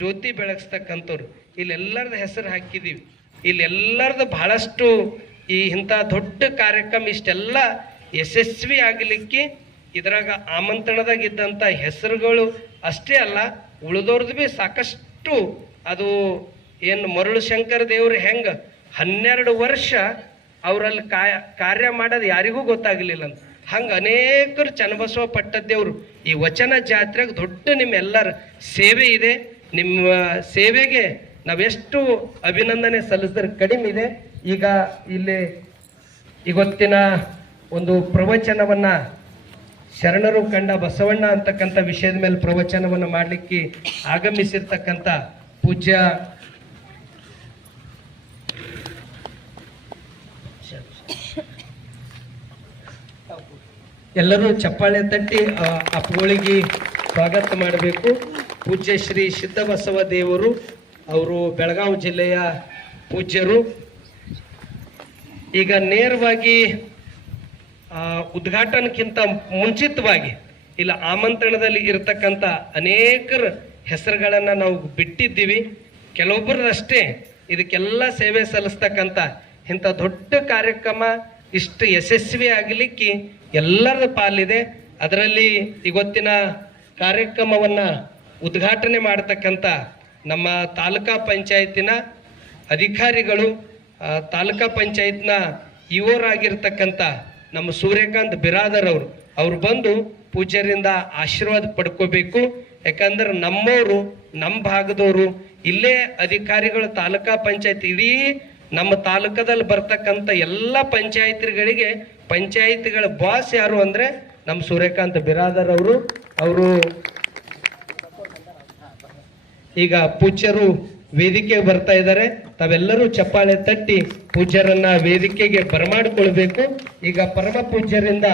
ಜ್ಯೋತಿ ಬೆಳಗಿಸ್ತಕ್ಕಂಥವ್ರು ಇಲ್ಲೆಲ್ಲರದ ಹೆಸರು ಹಾಕಿದ್ದೀವಿ. ಇಲ್ಲೆಲ್ಲರದ ಬಹಳಷ್ಟು ಈ ಇಂಥ ದೊಡ್ಡ ಕಾರ್ಯಕ್ರಮ ಇಷ್ಟೆಲ್ಲ ಯಶಸ್ವಿ ಆಗಲಿಕ್ಕೆ ಇದ್ರಾಗ ಆಮಂತ್ರಣದಾಗಿದ್ದಂಥ ಹೆಸರುಗಳು ಅಷ್ಟೇ ಅಲ್ಲ, ಉಳಿದವ್ರದ್ದು ಭೀ ಸಾಕಷ್ಟು. ಅದು ಏನು ಮರಳು ಶಂಕರ ದೇವ್ರು ಹೆಂಗೆ 12 ವರ್ಷ ಅವರಲ್ಲಿ ಕಾರ್ಯ ಮಾಡೋದು ಯಾರಿಗೂ ಗೊತ್ತಾಗಲಿಲ್ಲ ಅಂತ, ಹಂಗೆ ಅನೇಕರು ಚನ್ನಬಸವ ಪಟ್ಟದೇವರು ಈ ವಚನ ಜಾತ್ರೆಗೆ ದೊಡ್ಡ ನಿಮ್ಮೆಲ್ಲರ ಸೇವೆ ಇದೆ. ನಿಮ್ಮ ಸೇವೆಗೆ ನಾವೆಷ್ಟು ಅಭಿನಂದನೆ ಸಲ್ಲಿಸಿದ್ರೆ ಕಡಿಮೆ ಇದೆ. ಈಗ ಇಲ್ಲಿ ಇವತ್ತಿನ ಒಂದು ಪ್ರವಚನವನ್ನು ಶರಣರು ಕಂಡ ಬಸವಣ್ಣ ಅಂತಕ್ಕಂಥ ವಿಷಯದ ಮೇಲೆ ಪ್ರವಚನವನ್ನು ಮಾಡಲಿಕ್ಕೆ ಆಗಮಿಸಿರ್ತಕ್ಕಂಥ ಪೂಜ್ಯ ಎಲ್ಲರೂ ಚಪ್ಪಾಳೆ ತಟ್ಟಿ ಅಪ್ಪಗಳಿಗೆ ಸ್ವಾಗತ ಮಾಡಬೇಕು. ಪೂಜ್ಯ ಶ್ರೀ ಸಿದ್ದಬಸವ ದೇವರು ಅವರು ಬೆಳಗಾವಿ ಜಿಲ್ಲೆಯ ಪೂಜ್ಯರು. ಈಗ ನೇರವಾಗಿ ಉದ್ಘಾಟನೆಗಿಂತ ಮುಂಚಿತವಾಗಿ ಇಲ್ಲ ಆಮಂತ್ರಣದಲ್ಲಿ ಇರತಕ್ಕಂಥ ಅನೇಕರ ಹೆಸರುಗಳನ್ನು ನಾವು ಬಿಟ್ಟಿದ್ದೀವಿ. ಕೆಲವೊಬ್ಬರಷ್ಟೇ ಇದಕ್ಕೆಲ್ಲ ಸೇವೆ ಸಲ್ಲಿಸ್ತಕ್ಕಂಥ ಇಂಥ ದೊಡ್ಡ ಕಾರ್ಯಕ್ರಮ ಇಷ್ಟು ಯಶಸ್ವಿ ಆಗಲಿಕ್ಕೆ ಎಲ್ಲರ ಪಾಲಿದೆ. ಅದರಲ್ಲಿ ಇವತ್ತಿನ ಕಾರ್ಯಕ್ರಮವನ್ನು ಉದ್ಘಾಟನೆ ಮಾಡತಕ್ಕಂಥ ನಮ್ಮ ತಾಲೂಕಾ ಪಂಚಾಯತಿನ ಅಧಿಕಾರಿಗಳು, ತಾಲೂಕಾ ಪಂಚಾಯತ್ನ ಇವರಾಗಿರ್ತಕ್ಕಂಥ ನಮ್ಮ ಸೂರ್ಯಕಾಂತ್ ಬಿರಾದರ್ ಅವರು ಬಂದು ಪೂಜ್ಯರಿಂದ ಆಶೀರ್ವಾದ ಪಡ್ಕೋಬೇಕು. ಯಾಕಂದ್ರೆ ನಮ್ಮವರು, ನಮ್ಮ ಭಾಗದವರು, ಇಲ್ಲೇ ಅಧಿಕಾರಿಗಳು, ತಾಲೂಕಾ ಪಂಚಾಯತ್ ಇಡೀ ನಮ್ಮ ತಾಲೂಕದಲ್ಲಿ ಬರ್ತಕ್ಕಂಥ ಎಲ್ಲ ಪಂಚಾಯತ್ಗಳಿಗೆ ಪಂಚಾಯತ್ಗಳ ಬಾಸ್ ಯಾರು ಅಂದರೆ ನಮ್ಮ ಸೂರ್ಯಕಾಂತ್ ಬಿರಾದರ್ ಅವರು ಈಗ ಪೂಜ್ಯರು ವೇದಿಕೆಗೆ ಬರ್ತಾ ಇದ್ದಾರೆ. ತಾವೆಲ್ಲರೂ ಚಪ್ಪಾಳೆ ತಟ್ಟಿ ಪೂಜ್ಯರನ್ನ ವೇದಿಕೆಗೆ ಬರಮಾಡಿಕೊಳ್ಬೇಕು. ಈಗ ಪರಮ ಪೂಜ್ಯರಿಂದ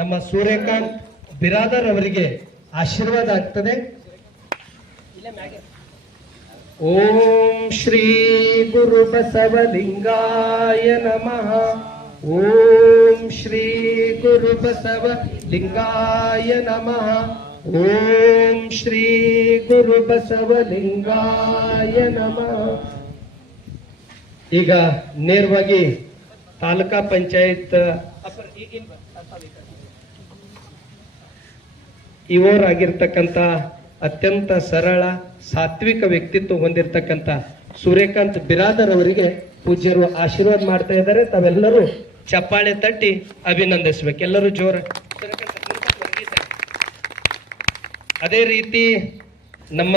ನಮ್ಮ ಸೂರ್ಯಕಾಂತ್ ಬಿರಾದರ್ ಅವರಿಗೆ ಆಶೀರ್ವಾದ ಆಗ್ತದೆ. ಓಂ ಶ್ರೀ ಗುರು ಬಸವಲಿಂಗಾಯ ನಮಃ. ಓಂ ಶ್ರೀ ಗುರು ಬಸವಲಿಂಗಾಯ ನಮಃ. ಓಂ ಶ್ರೀ ಗುರು ಬಸವಲಿಂಗಾಯ ನಮಃ. ಈಗ ನೇರವಾಗಿ ತಾಲೂಕಾ ಪಂಚಾಯತ್ ಇವರಾಗಿರ್ತಕ್ಕಂಥ ಅತ್ಯಂತ ಸರಳ ಸಾತ್ವಿಕ ವ್ಯಕ್ತಿತ್ವ ಹೊಂದಿರತಕ್ಕಂಥ ಸೂರ್ಯಕಾಂತ್ ಬಿರಾದರ್ ಅವರಿಗೆ ಪೂಜ್ಯರು ಆಶೀರ್ವಾದ ಮಾಡ್ತಾ ಇದ್ದಾರೆ. ತಾವೆಲ್ಲರೂ ಚಪ್ಪಾಳೆ ತಟ್ಟಿ ಅಭಿನಂದಿಸ್ಬೇಕು. ಎಲ್ಲರೂ ಜೋರ. ಅದೇ ರೀತಿ ನಮ್ಮ